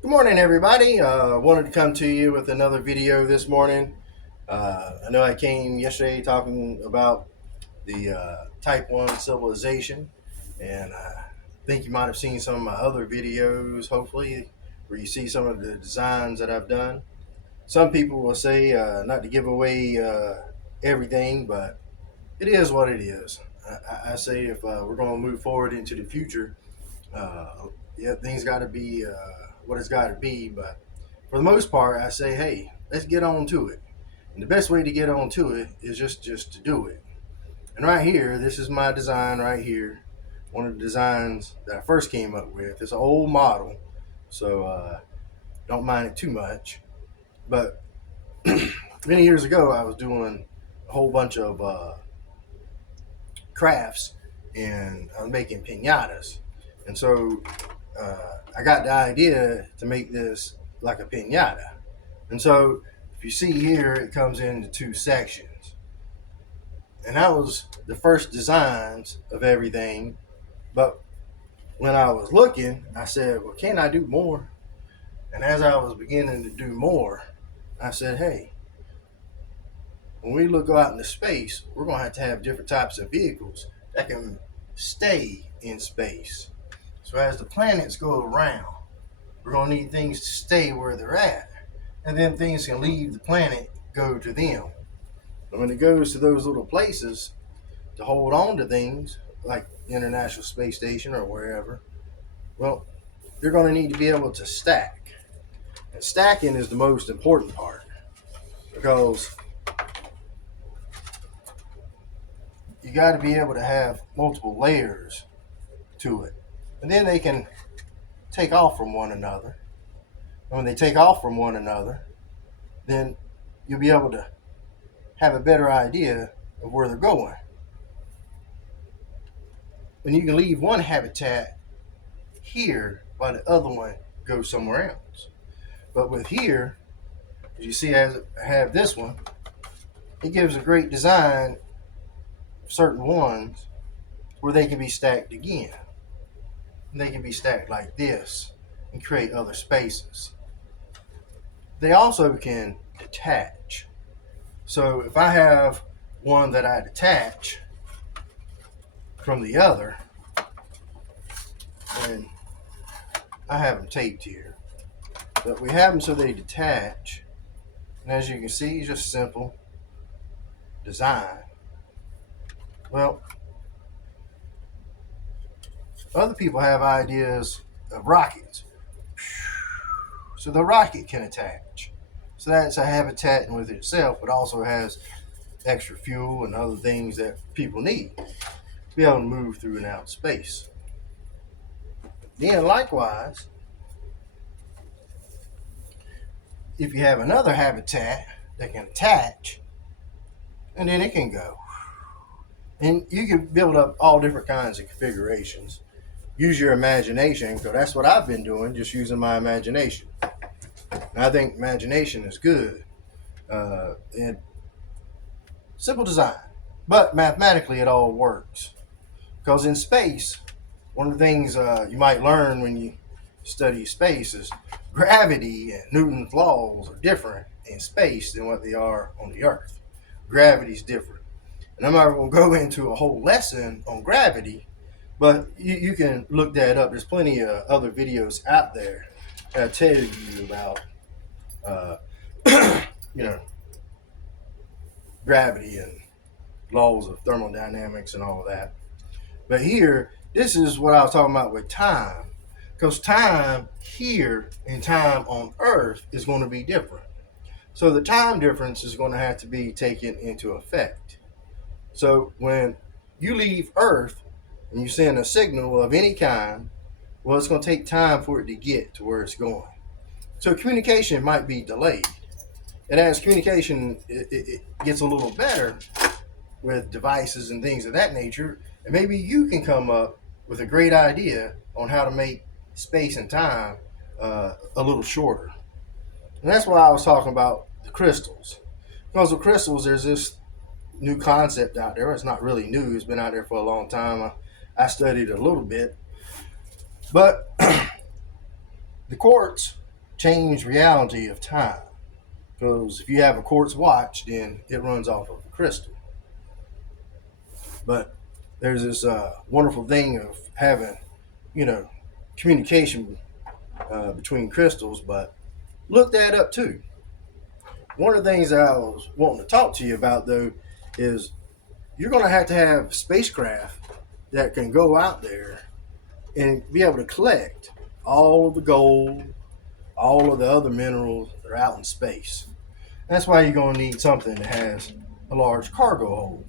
Good morning, everybody. Wanted to come to you with another video this morning. I know I came yesterday talking about the Type 1 civilization, and I think you might have seen some of my other videos, hopefully, where you see some of the designs that I've done. Some people will say not to give away everything, but it is what it is. I say if we're going to move forward into the future, yeah, things got to be what it's got to be. But for the most part, I say, hey, let's get on to it. And the best way to get on to it is just to do it. And right here, this is my design right here. One of the designs that I first came up with. It's an old model, so don't mind it too much. But many years ago, I was doing a whole bunch of crafts, and I was making pinatas. And so I got the idea to make this like a pinata. And so if you see here, it comes into two sections. And that was the first designs of everything. But when I was looking, I said, well, can I do more? And as I was beginning to do more, I said, hey, when we look out into space, we're going to have different types of vehicles that can stay in space. So as the planets go around, we're going to need things to stay where they're at. And then things can leave the planet, go to them. And when it goes to those little places to hold on to things, like the International Space Station or wherever, well, they're going to need to be able to stack. And stacking is the most important part because you got to be able to have multiple layers to it. And then they can take off from one another. And when they take off from one another, then you'll be able to have a better idea of where they're going. And you can leave one habitat here while the other one goes somewhere else. But with here, as you see, as I have this one, it gives a great design of certain ones where they can be stacked again. And they can be stacked like this and create other spaces. They also can detach. So if I have one that I detach from the other, and I have them taped here, but we have them so they detach. And as you can see, it's just simple design. Well, other people have ideas of rockets. So the rocket can attach. So that's a habitat with itself, but also has extra fuel and other things that people need to be able to move through and out space. Then likewise, if you have another habitat that can attach, and then it can go. And you can build up all different kinds of configurations. Use your imagination, because that's what I've been doing, just using my imagination. And I think imagination is good. And simple design. But mathematically, it all works. Because in space, one of the things you might learn when you study space is gravity and Newton's laws are different in space than what they are on the Earth. Gravity's different. And I'm not going to go into a whole lesson on gravity, but you can look that up. There's plenty of other videos out there that tell you about, uh, you know, gravity and laws of thermodynamics and all of that. But here, this is what I was talking about with time. Because time here and time on Earth is going to be different. So the time difference is going to have to be taken into effect. So when you leave Earth and you send a signal of any kind, well, it's going to take time for it to get to where it's going. So communication might be delayed. And as communication it gets a little better with devices and things of that nature, and maybe you can come up with a great idea on how to make space and time a little shorter. And that's why I was talking about the crystals. Because with crystals, there's this new concept out there. It's not really new. It's been out there for a long time. I studied a little bit. But the quartz change reality of time. Because if you have a quartz watch, then it runs off of a crystal. But there's this wonderful thing of having, you know, communication between crystals. But look that up too. One of the things that I was wanting to talk to you about, though, is you're going to have spacecraft that can go out there and be able to collect all of the gold, all of the other minerals that are out in space. That's why you're going to need something that has a large cargo hold.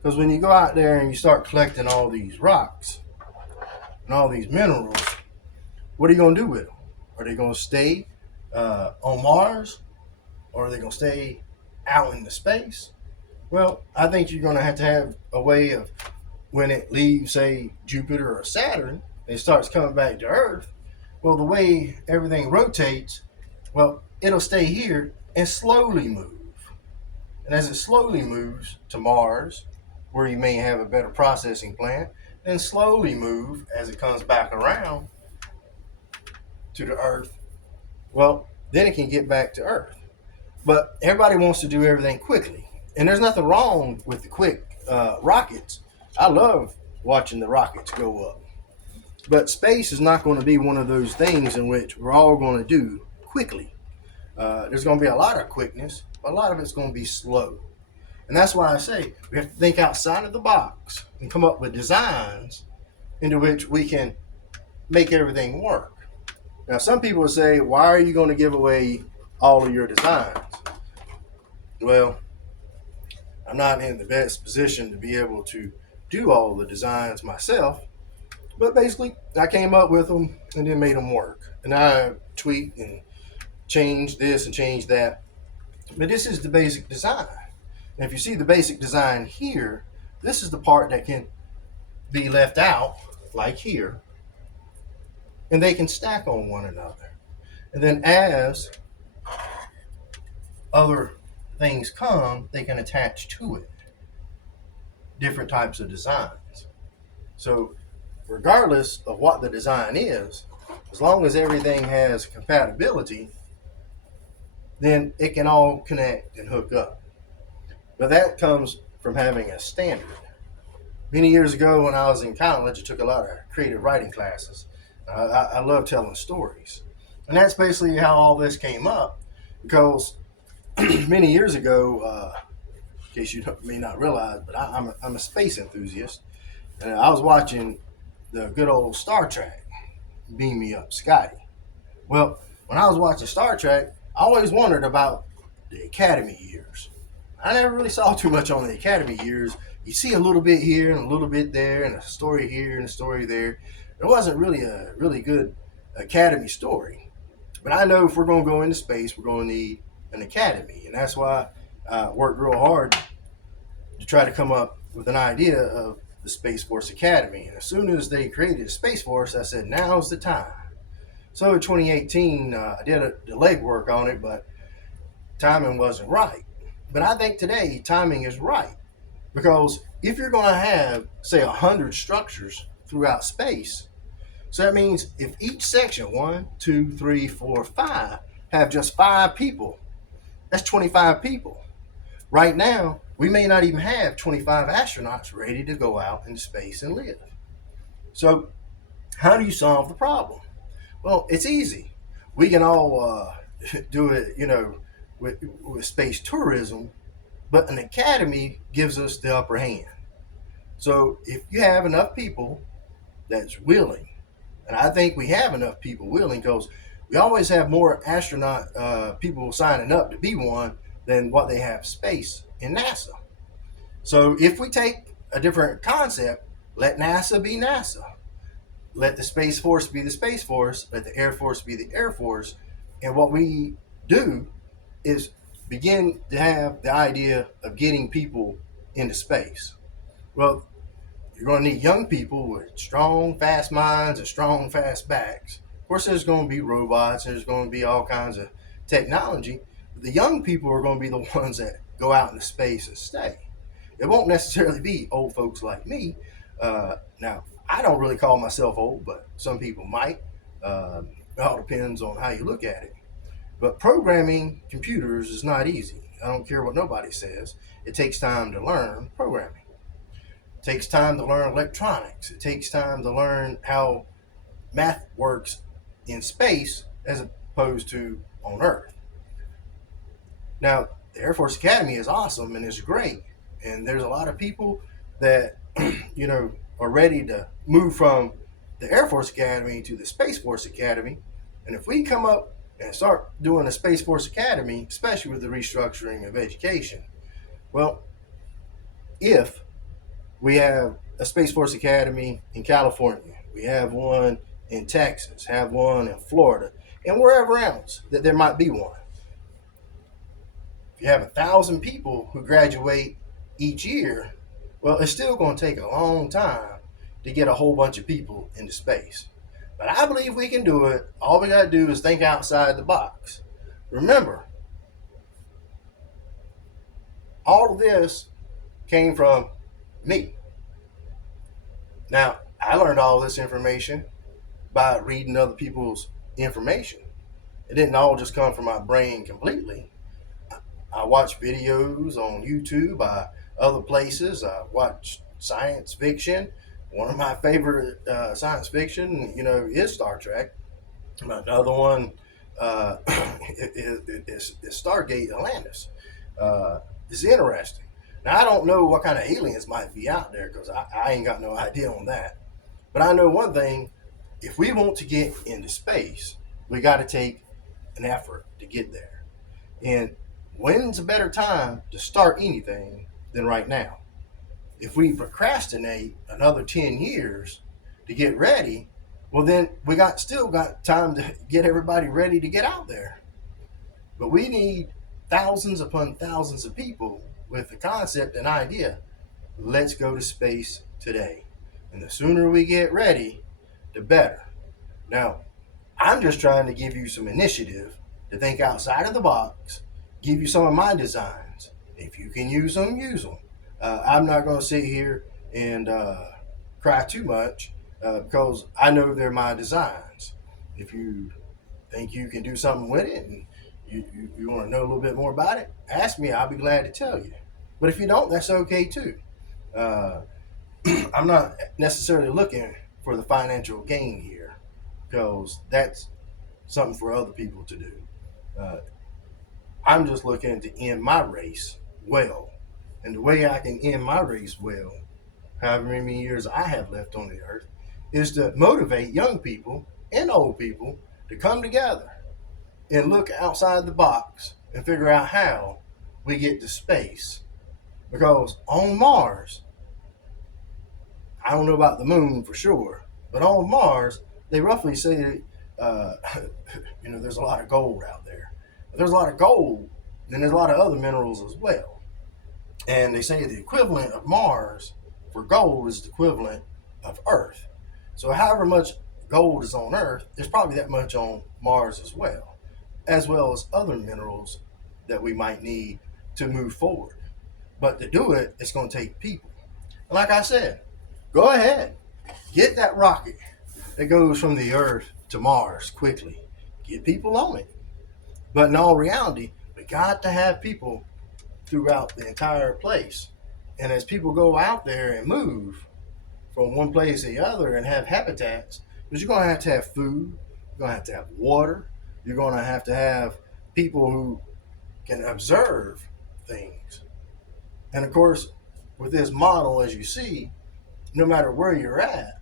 Because when you go out there and you start collecting all these rocks and all these minerals, what are you going to do with them? Are they going to stay on Mars, or are they going to stay out in the space? Well, I think you're going to have a way of, when it leaves, say, Jupiter or Saturn, and it starts coming back to Earth, well, the way everything rotates, well, it'll stay here and slowly move. And as it slowly moves to Mars, where you may have a better processing plant, then slowly move as it comes back around to the Earth, well, then it can get back to Earth. But everybody wants to do everything quickly. And there's nothing wrong with the quick rockets. I love watching the rockets go up. But space is not going to be one of those things in which we're all going to do quickly. There's going to be a lot of quickness, but a lot of it's going to be slow. And that's why I say we have to think outside of the box and come up with designs into which we can make everything work. Now, some people will say, why are you going to give away all of your designs? Well, I'm not in the best position to be able to do all the designs myself, but basically I came up with them and then made them work. And I tweaked and changed this and changed that. But this is the basic design. And if you see the basic design here, this is the part that can be left out, like here, and they can stack on one another. And then as other things come, they can attach to it different types of designs. So regardless of what the design is, as long as everything has compatibility, then it can all connect and hook up. But that comes from having a standard. Many years ago when I was in college, I took a lot of creative writing classes. I love telling stories. And that's basically how all this came up, because many years ago, in case you may not realize, but I'm a space enthusiast. And I was watching the good old Star Trek, Beam Me Up, Scotty. Well, when I was watching Star Trek, I always wondered about the Academy years. I never really saw too much on the Academy years. You see a little bit here and a little bit there, and a story here and a story there. There wasn't really a really good Academy story. But I know if we're going to go into space, we're going to need an Academy. And that's why I worked real hard to try to come up with an idea of the Space Force Academy. And as soon as they created the Space Force, I said, now's the time. So in 2018, I did the legwork on it, but timing wasn't right. But I think today timing is right, because if you're going to have, say, 100 structures throughout space, so that means if each section, 1, 2, 3, 4, 5, have just 5 people, that's 25 people. Right now, we may not even have 25 astronauts ready to go out into space and live. So how do you solve the problem? Well, it's easy. We can all do it, with space tourism, but an academy gives us the upper hand. So if you have enough people that's willing, and I think we have enough people willing, because we always have more astronaut people signing up to be one than what they have space in NASA. So if we take a different concept, let NASA be NASA. Let the Space Force be the Space Force. Let the Air Force be the Air Force. And what we do is begin to have the idea of getting people into space. Well, you're going to need young people with strong, fast minds and strong, fast backs. Of course, there's going to be robots. There's going to be all kinds of technology. But the young people are going to be the ones that go out into space and stay. It won't necessarily be old folks like me. Now, I don't really call myself old, but some people might. It all depends on how you look at it. But programming computers is not easy. I don't care what nobody says. It takes time to learn programming. It takes time to learn electronics. It takes time to learn how math works in space as opposed to on Earth. Now, the Air Force Academy is awesome and it's great. And there's a lot of people that, are ready to move from the Air Force Academy to the Space Force Academy. And if we come up and start doing the Space Force Academy, especially with the restructuring of education, well, if we have a Space Force Academy in California, we have one in Texas, have one in Florida, and wherever else that there might be one. If you have 1,000 people who graduate each year, well, it's still going to take a long time to get a whole bunch of people into space. But I believe we can do it. All we got to do is think outside the box. Remember, all of this came from me. Now, I learned all this information by reading other people's information. It didn't all just come from my brain completely. I watch videos on YouTube, other places. I watch science fiction. One of my favorite science fiction, is Star Trek. Another one is Stargate Atlantis. It's interesting. Now, I don't know what kind of aliens might be out there because I ain't got no idea on that. But I know one thing. If we want to get into space, we got to take an effort to get there. And when's a better time to start anything than right now? If we procrastinate another 10 years to get ready, well, then we still got time to get everybody ready to get out there. But we need thousands upon thousands of people with the concept and idea, let's go to space today. And the sooner we get ready, the better. Now, I'm just trying to give you some initiative to think outside of the box, give you some of my designs. If you can use them, use them. I'm not going to sit here and cry too much because I know they're my designs. If you think you can do something with it and you want to know a little bit more about it, ask me. I'll be glad to tell you. But if you don't, that's okay too. I'm not necessarily looking for the financial gain here because that's something for other people to do. I'm just looking to end my race well. And the way I can end my race well, however many years I have left on the earth, is to motivate young people and old people to come together and look outside the box and figure out how we get to space. Because on Mars, I don't know about the moon for sure, but on Mars, they roughly say, there's a lot of gold out there. But there's a lot of gold, and there's a lot of other minerals as well. And they say the equivalent of Mars for gold is the equivalent of Earth. So however much gold is on Earth, there's probably that much on Mars as well as other minerals that we might need to move forward. But to do it, it's going to take people. And like I said, go ahead, get that rocket that goes from the Earth to Mars quickly. Get people on it. But in all reality, we got to have people throughout the entire place. And as people go out there and move from one place to the other and have habitats, because you're going to have food, you're going to have water, you're going to have people who can observe things. And of course, with this model, as you see, no matter where you're at,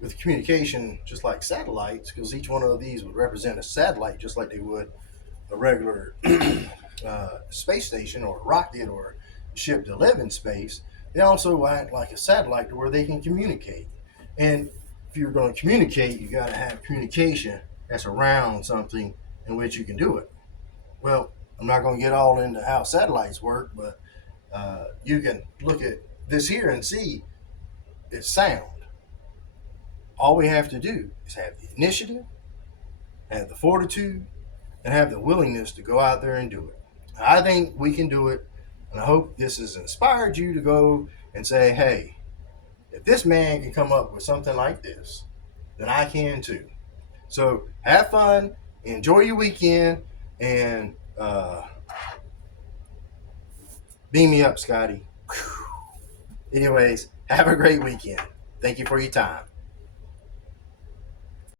with communication, just like satellites, because each one of these would represent a satellite, just like they would a regular space station or a rocket or a ship to live in space. They also act like a satellite to where they can communicate. And if you're going to communicate, you got to have communication that's around something in which you can do it. Well, I'm not going to get all into how satellites work, but you can look at this here and see it's sound. All we have to do is have the initiative, have the fortitude, and have the willingness to go out there and do it. I think we can do it, and I hope this has inspired you to go and say, hey, if this man can come up with something like this, then I can too. So have fun, enjoy your weekend, and beam me up, Scotty. Anyways, have a great weekend. Thank you for your time.